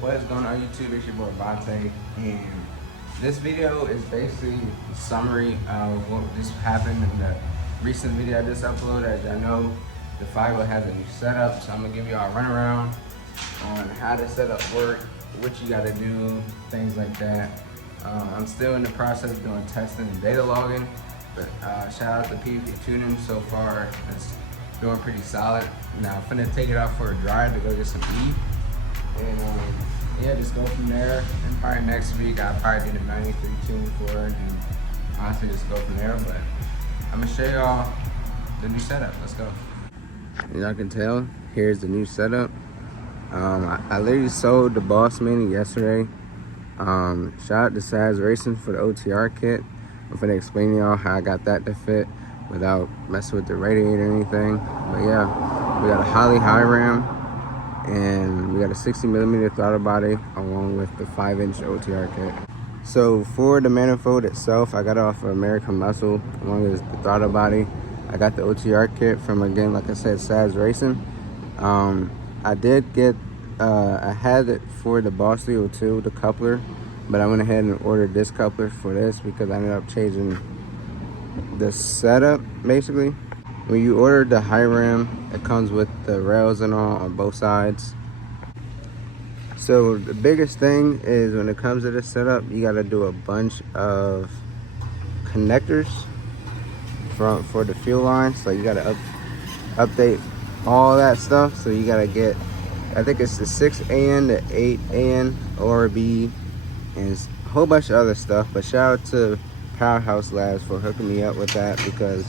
What is going on YouTube? It's your boy Bate, and this video is basically a summary of what just happened in the recent video I just uploaded. As y'all know, the Fiverr has a new setup, so I'm gonna give y'all a runaround on how the setup work, what you gotta do, things like that. I'm still in the process of doing testing and data logging, but shout out to PvP Tuning so far. It's doing pretty solid. Now I'm finna take it out for a drive to go get some E. And yeah, just go from there. And probably next week I'll probably do the 93 tune for it, and honestly just go from there. But I'm gonna show y'all the new setup. Let's go. As y'all can tell, here's the new setup. I literally sold the Boss Mini yesterday. Shout out to Saz Racing for the OTR kit. I'm gonna explain to y'all how I got that to fit without messing with the radiator or anything. But yeah, we got a Holley high ram, and we got a 60mm throttle body along with the 5-inch OTR kit. So for the manifold itself, I got it off of American Muscle along with the throttle body. I got the OTR kit from, again, like I said, Saz Racing. I did get, I had it for the Boss 302, the coupler, but I went ahead and ordered this coupler for this because I ended up changing the setup basically. When you order the high ram, it comes with the rails and all on both sides. So the biggest thing is when it comes to this setup, you got to do a bunch of connectors for the fuel line. So you got to update all that stuff. So you got to get, I think it's the 6AN, the 8AN, ORB, and a whole bunch of other stuff. But shout out to Powerhouse Labs for hooking me up with that, because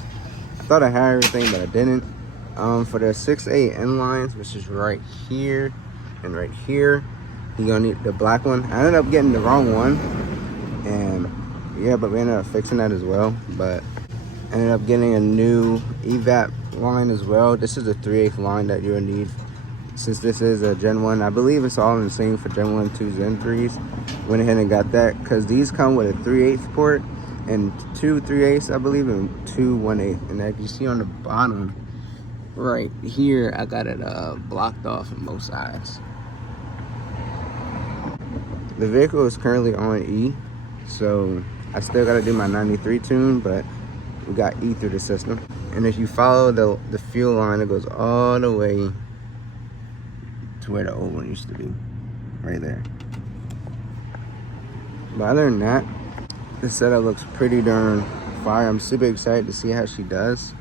I thought I had everything, but I didn't. For the 6A inlines, which is right here and right here, you're gonna need the black one. I ended up getting the wrong one, and yeah, but we ended up fixing that as well. But I ended up getting a new evap line as well. This is a 3/8 line that you'll need, since this is a Gen 1. I believe it's all in the same for Gen 1, 2s, and 3s. Went ahead and got that, because these come with a 3/8 port and 2 3/8, I believe, and 2 1/8. And as you see on the bottom right here, I got it blocked off on both sides. The vehicle is currently on E, so I still got to do my 93 tune, but we got E through the system. And if you follow the fuel line, it goes all the way to where the old one used to be, right there. But other than that, this setup looks pretty darn fire. I'm super excited to see how she does.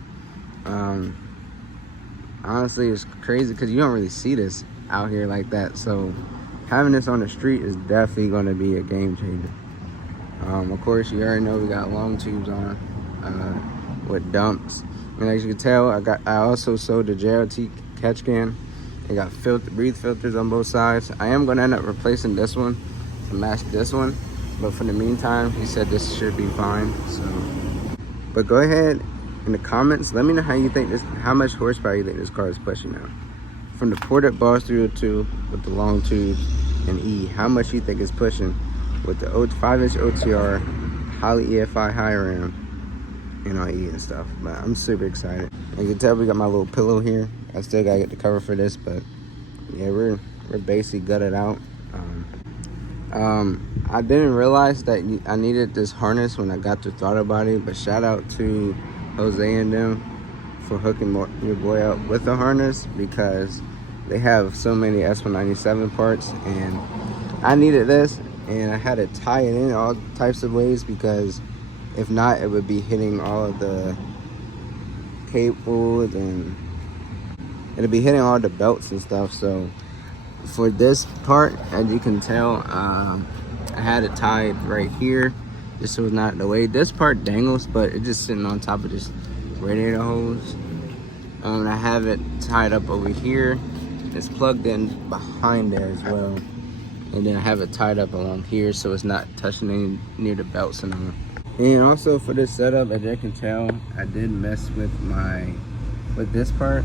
Honestly, it's crazy because you don't really see this out here like that. So having this on the street is definitely going to be a game changer. Of course, you already know we got long tubes on with dumps. And as you can tell, I also sold the JLT catch can. I got breathe filters on both sides. I am going to end up replacing this one to match this one, but for the meantime, he said this should be fine. So, but go ahead in the comments, let me know how you think this, how much horsepower you think this car is pushing now. From the ported Boss 302 with the long tubes and E, how much you think it's pushing with the 5-inch OTR, Holley EFI high ram, and on E and stuff. But I'm super excited. As you can tell, we got my little pillow here. I still gotta get the cover for this, but yeah, we're basically gutted out. I didn't realize that I needed this harness when I got the throttle body, but shout out to Jose and them for hooking your boy up with the harness, because they have so many S197 parts, and I needed this, and I had to tie it in all types of ways, because if not, it would be hitting all of the cables, and it'll be hitting all the belts and stuff. So for this part, as you can tell, I had it tied right here. This was not the way. This part dangles, but it's just sitting on top of this radiator hose. And I have it tied up over here. It's plugged in behind there as well. And then I have it tied up along here, so it's not touching any near the belts and all. And also for this setup, as you can tell, I did mess with this part,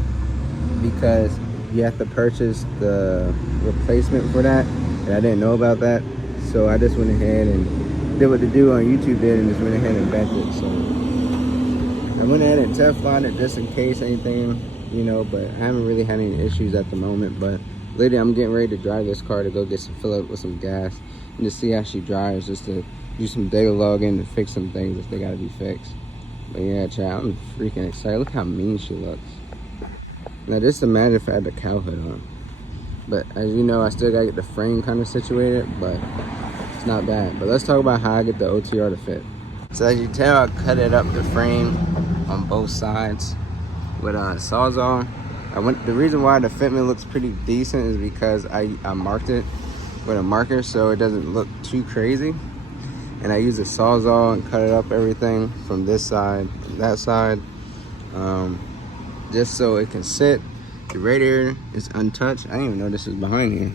because you have to purchase the replacement for that, and I didn't know about that. So I just went ahead and did what the dude on YouTube did, and just went ahead and bent it. So I went ahead and Teflon it just in case anything, you know, but I haven't really had any issues at the moment. But Literally, I'm getting ready to drive this car to go fill up with some gas and to see how she drives, just to do some data logging to fix some things if they gotta be fixed. But yeah, chat, I'm freaking excited. Look how mean she looks. Now, just imagine if I had the cow hood on. But as you know, I still gotta get the frame kind of situated, but it's not bad. But let's talk about how I get the OTR to fit. So as you tell, I cut it up the frame on both sides with a Sawzall. The reason why the fitment looks pretty decent is because I marked it with a marker so it doesn't look too crazy. And I use a Sawzall and cut it up everything from this side and that side, just so it can sit. The radiator is untouched. I didn't even know this is behind here.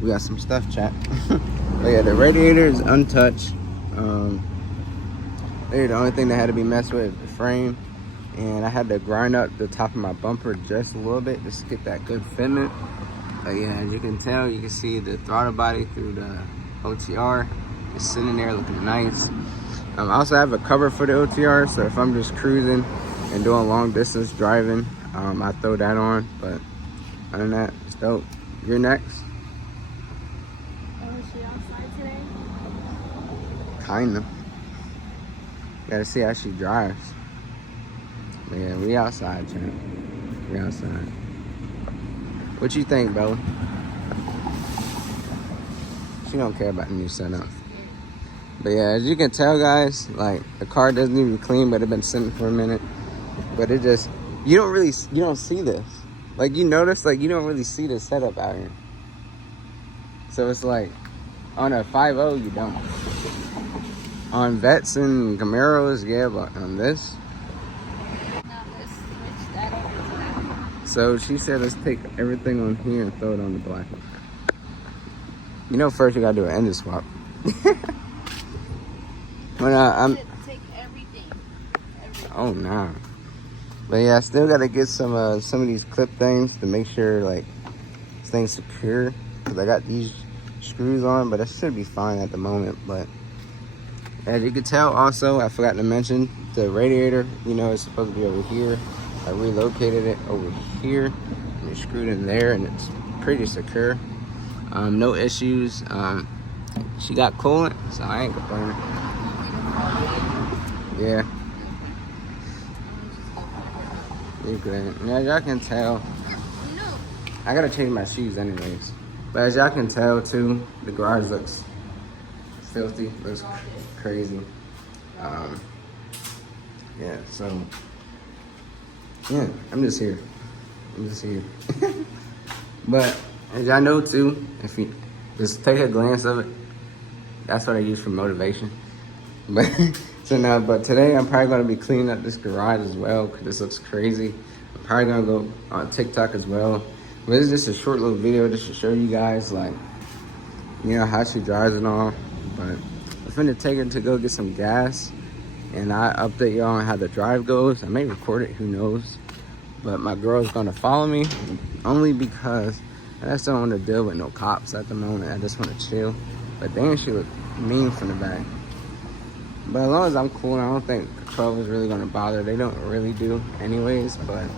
We got some stuff, chat. But yeah, the radiator is untouched. The only thing that had to be messed with is the frame. And I had to grind up the top of my bumper just a little bit just to get that good fitment. But yeah, as you can tell, you can see the throttle body through the OTR. It's sitting there looking nice. I also have a cover for the OTR, so if I'm just cruising and doing long distance driving, I throw that on. But other than that, it's dope. You're next. Oh, is she outside today? Kinda. Gotta see how she drives. But yeah, we outside, champ. We outside. What you think, Bella? She don't care about the new setup. But yeah, as you can tell, guys, like the car doesn't even clean, but it's been sitting for a minute. But it just, you don't see this. Like, you notice, like, you don't really see this setup out here. So it's like, on a 5.0, you don't. On Vets and Camaros, yeah, but on this. Now let's switch that over to that. So she said, let's take everything on here and throw it on the black one. You know, first you gotta do an engine swap. When I'm. Take everything. Oh nah. But yeah, I still gotta get some of these clip things to make sure like this thing's secure. Cause I got these screws on, but it should be fine at the moment. But as you can tell, also I forgot to mention the radiator. You know, it's supposed to be over here. I relocated it over here, and it's screwed in there, and it's pretty secure. No issues. She got coolant, so I ain't complaining. Yeah. You're good. Yeah, y'all can tell. I gotta change my shoes anyways. But as y'all can tell too, the garage looks filthy, looks crazy. Yeah, so yeah, I'm just here. But as y'all know too, if you just take a glance of it, that's what I use for motivation. But but today I'm probably gonna be cleaning up this garage as well because this looks crazy. I'm probably gonna go on TikTok as well. But it's just a short little video just to show you guys, like, you know, how she drives and all. But I'm finna take her to go get some gas, and I update y'all on how the drive goes. I may record it, who knows. But my girl's gonna follow me only because I just don't want to deal with no cops at the moment. I just want to chill. But damn, she look mean from the back. But as long as I'm cool, I don't think 12 is really gonna bother. They don't really do anyways, but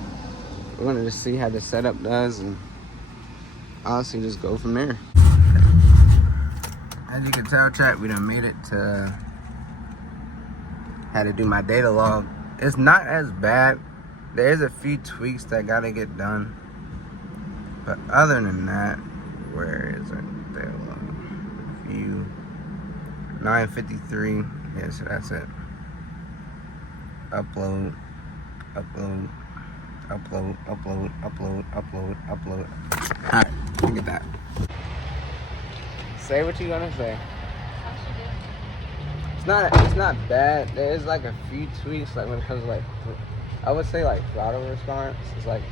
we're gonna just see how the setup does and honestly just go from there. As you can tell, chat, we done made it to, had to do my data log. It's not as bad. There's a few tweaks that gotta get done. But other than that, where is it? Data log. View. 9:53. Yeah, so that's it. Upload. Alright, look at that. Say what you gonna say. It's not bad. There's like a few tweaks, like when it comes to like, I would say like throttle response. It's like,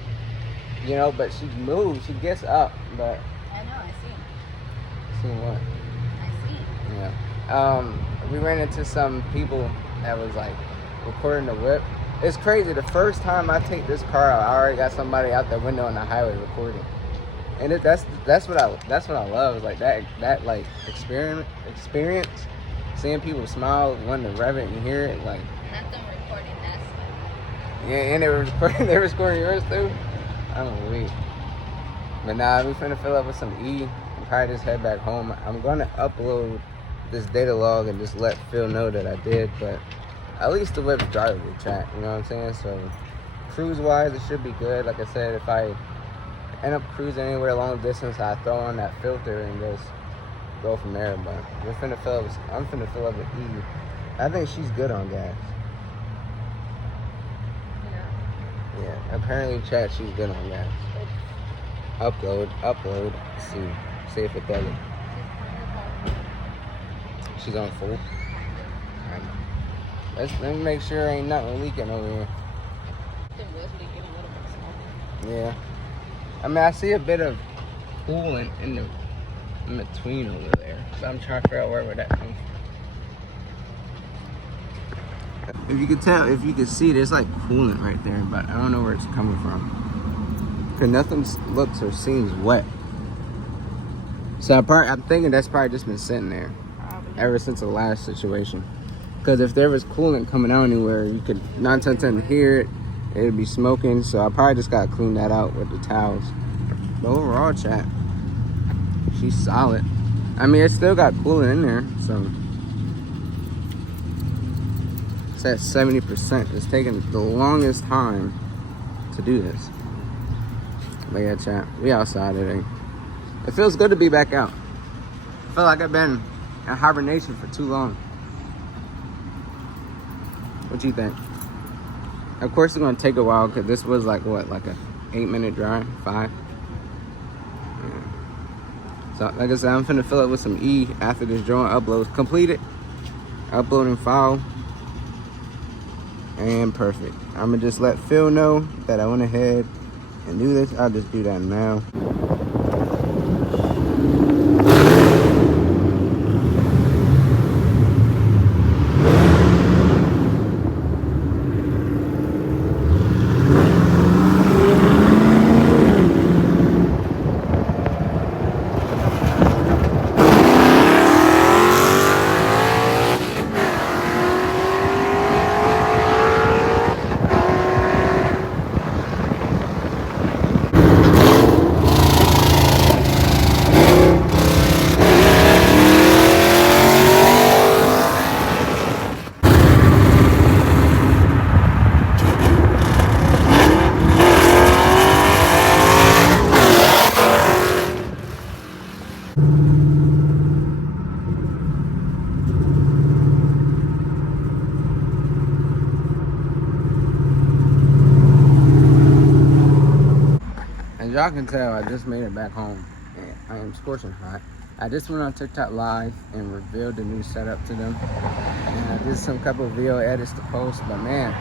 you know, but she moves, she gets up, but. I know, I see. See what? I see. Yeah. We ran into some people that was like recording the whip. It's crazy. The first time I take this car out, I already got somebody out the window on the highway recording. And that's what I love. Is like that like experience, seeing people smile, wanting to rev it and hear it, like. Not them recording that. Yeah, and they were recording yours too. I don't believe. But nah, we finna fill up with some E and probably just head back home. I'm gonna upload this data log and just let Phil know that I did, but at least the whip's drivable, chat, you know what I'm saying? So cruise wise, it should be good. Like I said, if I end up cruising anywhere long distance, I throw on that filter and just go from there. But I'm finna fill up with E. I think she's good on gas. Yeah, apparently, chat, she's good on gas. Upload. See if it does it. She's on full. Let me make sure ain't nothing leaking over here. Yeah. I mean, I see a bit of coolant in between over there, but I'm trying to figure out where that comes from. If you could tell, if you could see, there's like coolant right there, but I don't know where it's coming from. Cause nothing looks or seems wet. So I'm thinking that's probably just been sitting there ever since the last situation. Cause if there was coolant coming out anywhere, you could 9 times 10 hear it. It'd be smoking. So I probably just gotta clean that out with the towels. But overall, chat, she's solid. I mean, it still got coolant in there, so it's at 70%. It's taking the longest time to do this. But yeah, chat, we outside today. It feels good to be back out. I feel like I've been in hibernation for too long. What you think? Of course, it's gonna take a while because this was like what, like a 8-minute drive, 5. Yeah. So like I said, I'm finna fill it with some E after this drone upload's completed. Uploading file. And perfect. I'm gonna just let Phil know that I went ahead and do this. I'll just do that now. As y'all can tell, I just made it back home and I am scorching hot. I just went on TikTok live and revealed the new setup to them. And I did some couple of video edits to post, but man,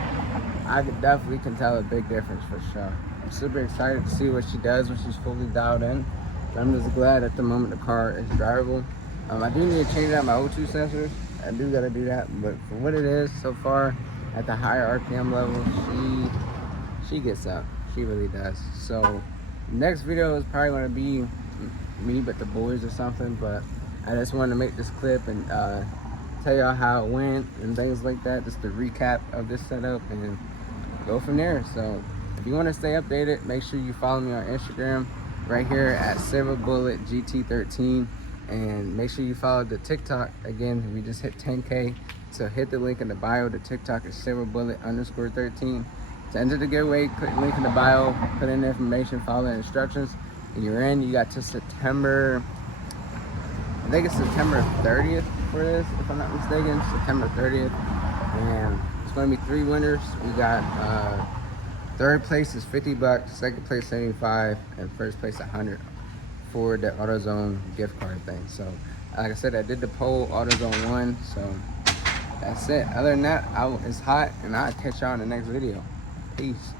I definitely can tell a big difference for sure. I'm super excited to see what she does when she's fully dialed in. But I'm just glad at the moment the car is drivable. I do need to change out my O2 sensors. I do gotta do that, but for what it is so far, at the higher RPM level, she gets up. She really does. So next video is probably going to be me but the boys or something, but I just wanted to make this clip and tell y'all how it went and things like that, just a recap of this setup and go from there. So if you want to stay updated, make sure you follow me on Instagram right here at SilverBulletGT13, and make sure you follow the TikTok. Again, we just hit 10K, so hit the link in the bio. The TikTok is SilverBullet_13. To enter the giveaway, click the link in the bio, put in the information, follow the instructions, and you're in. You got to September, I think it's September 30th for this, if I'm not mistaken, September 30th. And it's going to be 3 winners. We got third place is $50, second place 75, and first place 100 for the AutoZone gift card thing. So like I said, I did the poll, AutoZone won, so that's it. Other than that, it's hot, and I'll catch y'all in the next video. Peace.